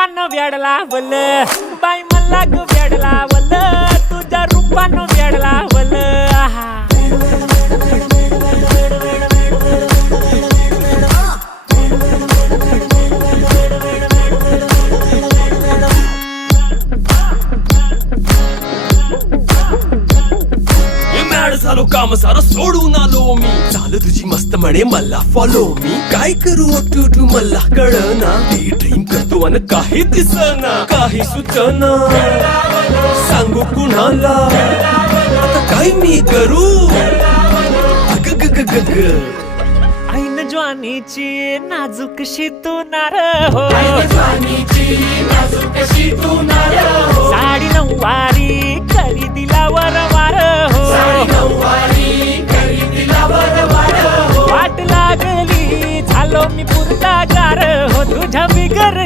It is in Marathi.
रूपानं वेड लावल बाई मला ग वेड लावल तुझ्या रूपानं वेड लावल झालो काम सारा सोडून आलो मी चाल तुझी मस्त म्हणे मला फॉलो मी काय करू टू मला कळना ती ड्रीम करतो आणि काही दिसना काही सुचना सांगू कुणाला आता काय मी करू अग ग ग ग ग ऐन ज्वानीची नाजूकशी तू नार हो साडी नऊवारी करी दिला वरवार हो वाट लागली झालो मी पुरता गार हो तुझ्या बिगर